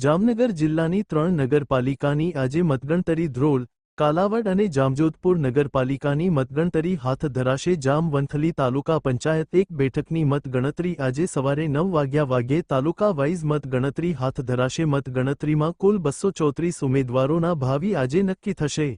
જામનગર જિલ્લાની 3 નગરપાલિકાની આજે મતગણતરી ધ્રોલ, કાલાવડ અને જામજોધપુર નગરપાલિકાની મતગણતરી હાથ ધરાશે. જામવંથલી તાલુકા પંચાયત એક બેઠકની મતગણતરી આજે સવારે 9 વાગ્યે તાલુકા વાઇઝ મતગણતરી હાથ ધરાશે. મતગણતરીમાં કુલ 234 ઉમેદવારોના ભાવિ આજે નક્કી થશે.